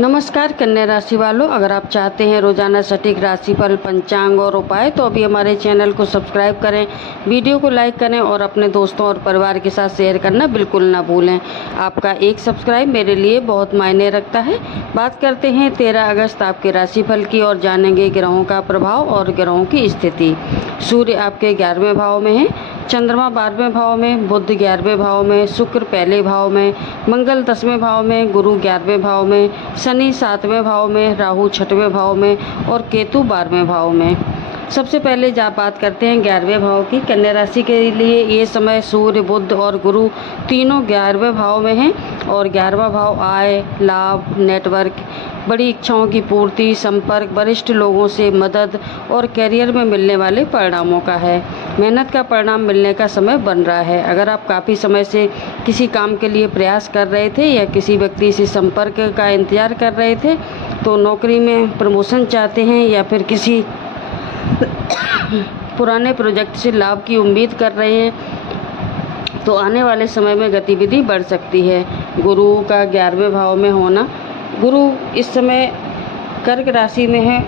नमस्कार कन्या राशि वालों, अगर आप चाहते हैं रोजाना सटीक राशिफल, पंचांग और उपाय तो अभी हमारे चैनल को सब्सक्राइब करें, वीडियो को लाइक करें और अपने दोस्तों और परिवार के साथ शेयर करना बिल्कुल ना भूलें। आपका एक सब्सक्राइब मेरे लिए बहुत मायने रखता है। बात करते हैं 13 अगस्त आपके राशिफल की और जानेंगे ग्रहों का प्रभाव और ग्रहों की स्थिति। सूर्य आपके 11वें भाव में है, चंद्रमा 12वें भाव में, बुध 11वें भाव में, शुक्र पहले भाव में, मंगल 10वें भाव में, गुरु 11वें भाव में, शनि 7वें भाव में, राहु 6वें भाव में और केतु 12वें भाव में। सबसे पहले जब बात करते हैं 11वें भाव की, कन्या राशि के लिए ये समय सूर्य, बुध और गुरु तीनों 11वें भाव में हैं और 11वां भाव आय, लाभ, नेटवर्क, बड़ी इच्छाओं की पूर्ति, संपर्क, वरिष्ठ लोगों से मदद और करियर में मिलने वाले परिणामों का है। मेहनत का परिणाम मिलने का समय बन रहा है। अगर आप काफ़ी समय से किसी काम के लिए प्रयास कर रहे थे या किसी व्यक्ति से संपर्क का इंतजार कर रहे थे, तो नौकरी में प्रमोशन चाहते हैं या फिर किसी पुराने प्रोजेक्ट से लाभ की उम्मीद कर रहे हैं, तो आने वाले समय में गतिविधि बढ़ सकती है। गुरु का 11वें भाव में होना, गुरु इस समय कर्क राशि में है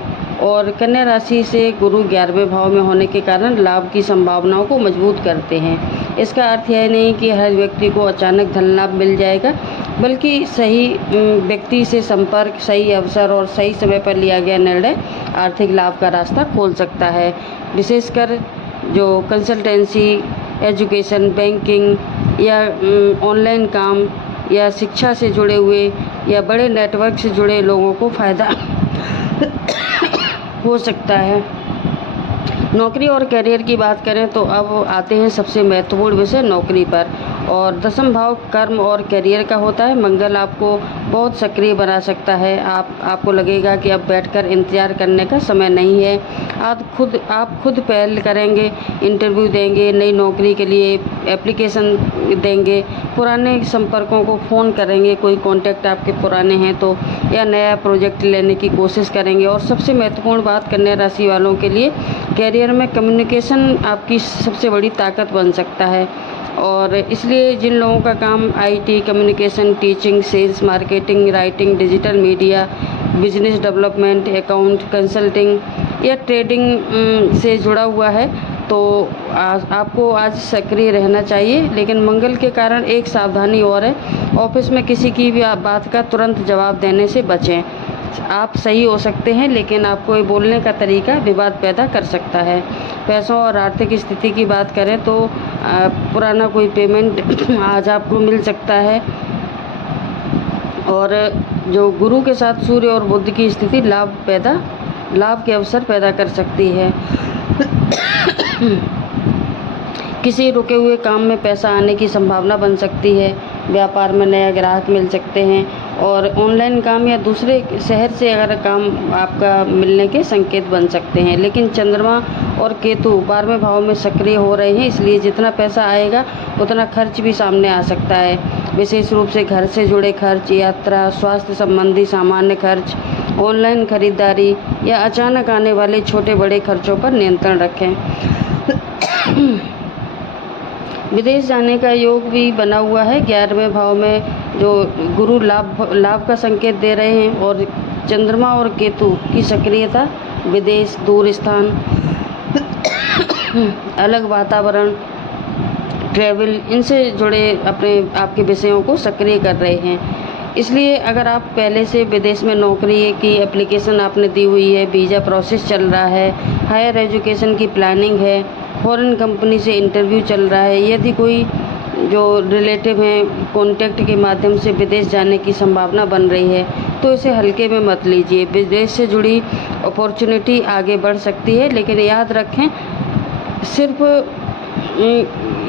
और कन्या राशि से गुरु 11वें भाव में होने के कारण लाभ की संभावनाओं को मजबूत करते हैं। इसका अर्थ यह नहीं कि हर व्यक्ति को अचानक धन लाभ मिल जाएगा, बल्कि सही व्यक्ति से संपर्क, सही अवसर और सही समय पर लिया गया निर्णय आर्थिक लाभ का रास्ता खोल सकता है। विशेषकर जो कंसल्टेंसी, एजुकेशन, बैंकिंग या ऑनलाइन काम या शिक्षा से जुड़े हुए या बड़े नेटवर्क से जुड़े लोगों को फ़ायदा हो सकता है। नौकरी और करियर की बात करें तो अब आते हैं सबसे महत्वपूर्ण विषय नौकरी पर, और 10वां भाव कर्म और करियर का होता है। मंगल आपको बहुत सक्रिय बना सकता है। आपको लगेगा कि अब बैठकर इंतजार करने का समय नहीं है। आप खुद पहल करेंगे, इंटरव्यू देंगे, नई नौकरी के लिए एप्लीकेशन देंगे, पुराने संपर्कों को फ़ोन करेंगे, कोई कॉन्टैक्ट आपके पुराने हैं तो, या नया प्रोजेक्ट लेने की कोशिश करेंगे। और सबसे महत्वपूर्ण बात कन्या राशि वालों के लिए, करियर में कम्युनिकेशन आपकी सबसे बड़ी ताकत बन सकता है। और इसलिए जिन लोगों का काम IT, communication, teaching, sales, marketing, writing, digital media, business development, account, consulting या ट्रेडिंग से जुड़ा हुआ है, तो आपको आज सक्रिय रहना चाहिए। लेकिन मंगल के कारण एक सावधानी और है, ऑफिस में किसी की भी बात का तुरंत जवाब देने से बचें। आप सही हो सकते हैं लेकिन आपको ये बोलने का तरीका विवाद पैदा कर सकता है। पैसों और आर्थिक स्थिति की बात करें तो पुराना कोई पेमेंट आज आपको मिल सकता है। और जो गुरु के साथ सूर्य और बुध की स्थिति लाभ के अवसर पैदा कर सकती है। किसी रुके हुए काम में पैसा आने की संभावना बन सकती है। व्यापार में नया ग्राहक मिल सकते हैं और ऑनलाइन काम या दूसरे शहर से अगर काम आपका मिलने के संकेत बन सकते हैं। लेकिन चंद्रमा और केतु 12वें भाव में सक्रिय हो रहे हैं, इसलिए जितना पैसा आएगा उतना खर्च भी सामने आ सकता है। विशेष रूप से घर से जुड़े खर्च, यात्रा, स्वास्थ्य संबंधी सामान्य खर्च, ऑनलाइन खरीदारी या अचानक आने वाले छोटे बड़े खर्चों पर नियंत्रण रखें। विदेश जाने का योग भी बना हुआ है। 11वें भाव में जो गुरु लाभ का संकेत दे रहे हैं और चंद्रमा और केतु की सक्रियता विदेश, दूर स्थान, अलग वातावरण, ट्रैवल, इनसे जुड़े आपके विषयों को सक्रिय कर रहे हैं। इसलिए अगर आप पहले से विदेश में नौकरी की एप्लीकेशन आपने दी हुई है, वीज़ा प्रोसेस चल रहा है, हायर एजुकेशन की प्लानिंग है, फॉरेन कंपनी से इंटरव्यू चल रहा है, यदि कोई जो रिलेटिव हैं कॉन्टैक्ट के माध्यम से विदेश जाने की संभावना बन रही है, तो इसे हल्के में मत लीजिए। विदेश से जुड़ी अपॉर्चुनिटी आगे बढ़ सकती है, लेकिन याद रखें सिर्फ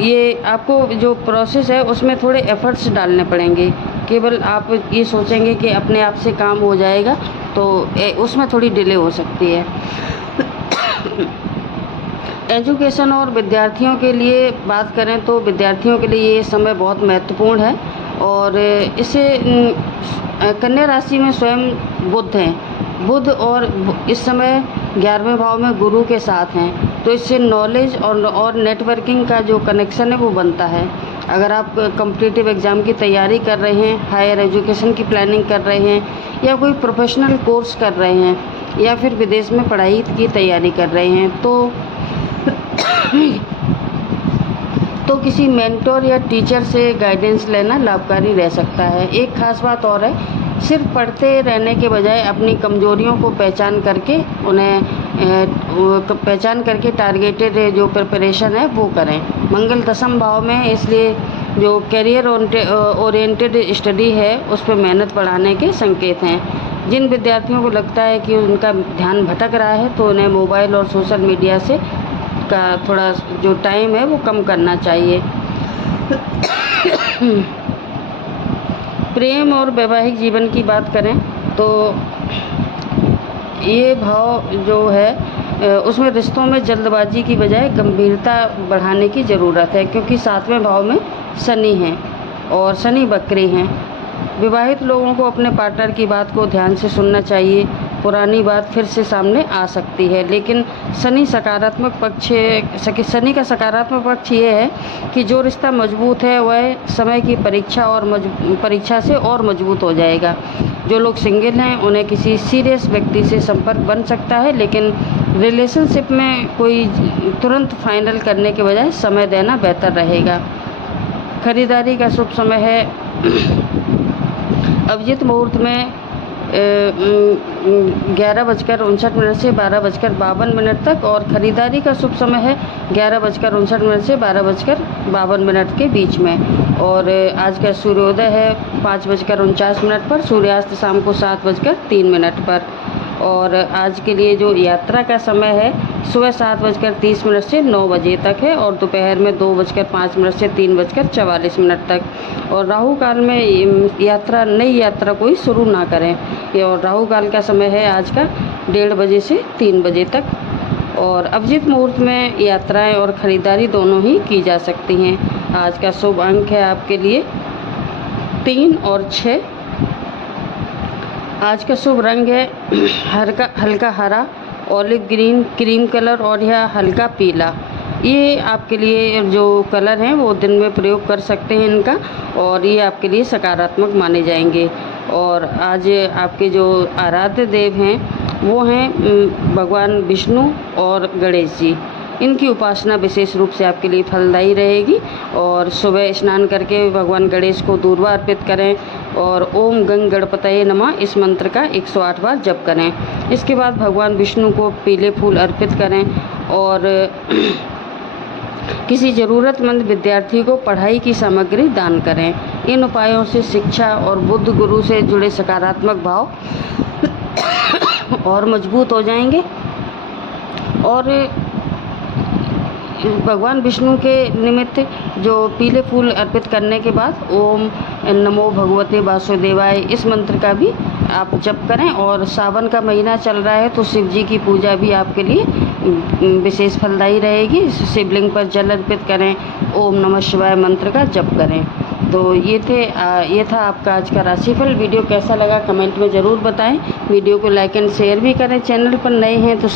ये आपको जो प्रोसेस है उसमें थोड़े एफर्ट्स डालने पड़ेंगे। केवल आप ये सोचेंगे कि अपने आप से काम हो जाएगा तो उसमें थोड़ी डिले हो सकती है। एजुकेशन और विद्यार्थियों के लिए बात करें तो विद्यार्थियों के लिए ये समय बहुत महत्वपूर्ण है और इसे कन्या राशि में स्वयं बुध हैं। बुध और इस समय 11वें भाव में गुरु के साथ हैं, तो इससे नॉलेज और नेटवर्किंग का जो कनेक्शन है वो बनता है अगर आप कॉम्पिटिटिव एग्ज़ाम की तैयारी कर रहे हैं, हायर एजुकेशन की प्लानिंग कर रहे हैं या कोई प्रोफेशनल कोर्स कर रहे हैं या फिर विदेश में पढ़ाई की तैयारी कर रहे हैं तो किसी मेंटर या टीचर से गाइडेंस लेना लाभकारी रह सकता है। एक ख़ास बात और है, सिर्फ पढ़ते रहने के बजाय अपनी कमजोरियों को पहचान करके टारगेटेड जो प्रिपरेशन है वो करें। मंगल दशम भाव में, इसलिए जो करियर ओरिएंटेड स्टडी है उस पर मेहनत बढ़ाने के संकेत हैं। जिन विद्यार्थियों को लगता है कि उनका ध्यान भटक रहा है तो उन्हें मोबाइल और सोशल मीडिया से का थोड़ा जो टाइम है वो कम करना चाहिए। प्रेम और वैवाहिक जीवन की बात करें तो ये भाव जो है उसमें रिश्तों में जल्दबाजी की बजाय गंभीरता बढ़ाने की ज़रूरत है, क्योंकि 7वें भाव में शनि हैं और शनि वक्री हैं। विवाहित लोगों को अपने पार्टनर की बात को ध्यान से सुनना चाहिए। पुरानी बात फिर से सामने आ सकती है, लेकिन शनि का सकारात्मक पक्ष ये है कि जो रिश्ता मजबूत है वह समय की परीक्षा से और मजबूत हो जाएगा। जो लोग सिंगल हैं उन्हें किसी सीरियस व्यक्ति से संपर्क बन सकता है, लेकिन रिलेशनशिप में कोई तुरंत फाइनल करने के बजाय समय देना बेहतर रहेगा। खरीदारी का शुभ समय है अभिजित मुहूर्त में 11:59 से 12:52 तक, और ख़रीदारी का शुभ समय है 11:59 से 12:52 के बीच में। और आज का सूर्योदय है 5:49 पर, सूर्यास्त शाम को 7:03 पर। और आज के लिए जो यात्रा का समय है सुबह 7:30 से 9 बजे तक है, और दोपहर में 2:05 से 3:44 तक। और राहु काल में नई यात्रा कोई शुरू ना करें। और राहु काल का समय है आज का 1:30 बजे से 3 बजे तक। और अभिजित मुहूर्त में यात्राएं और ख़रीदारी दोनों ही की जा सकती हैं। आज का शुभ अंक है आपके लिए 3 और 6। आज का शुभ रंग है हल्का हरा, ऑलिव ग्रीन, क्रीम कलर और यह हल्का पीला। ये आपके लिए जो कलर हैं वो दिन में प्रयोग कर सकते हैं इनका, और ये आपके लिए सकारात्मक माने जाएंगे। और आज आपके जो आराध्य देव हैं वो हैं भगवान विष्णु और गणेश जी। इनकी उपासना विशेष रूप से आपके लिए फलदायी रहेगी। और सुबह स्नान करके भगवान गणेश को दूर्वा अर्पित करें और ओम गंग गणपतये नमः इस मंत्र का 108 बार जप करें। इसके बाद भगवान विष्णु को पीले फूल अर्पित करें और किसी ज़रूरतमंद विद्यार्थी को पढ़ाई की सामग्री दान करें। इन उपायों से शिक्षा और बुद्ध गुरु से जुड़े सकारात्मक भाव और मजबूत हो जाएंगे। और भगवान विष्णु के निमित्त जो पीले फूल अर्पित करने के बाद ओम नमो भगवते वासुदेवाय इस मंत्र का भी आप जप करें। और सावन का महीना चल रहा है तो शिव जी की पूजा भी आपके लिए विशेष फलदायी रहेगी। शिवलिंग पर जल अर्पित करें, ओम नमः शिवाय मंत्र का जप करें। तो ये था आपका आज का राशिफल। वीडियो कैसा लगा कमेंट में ज़रूर बताएं। वीडियो को लाइक एंड शेयर भी करें। चैनल पर नए हैं तो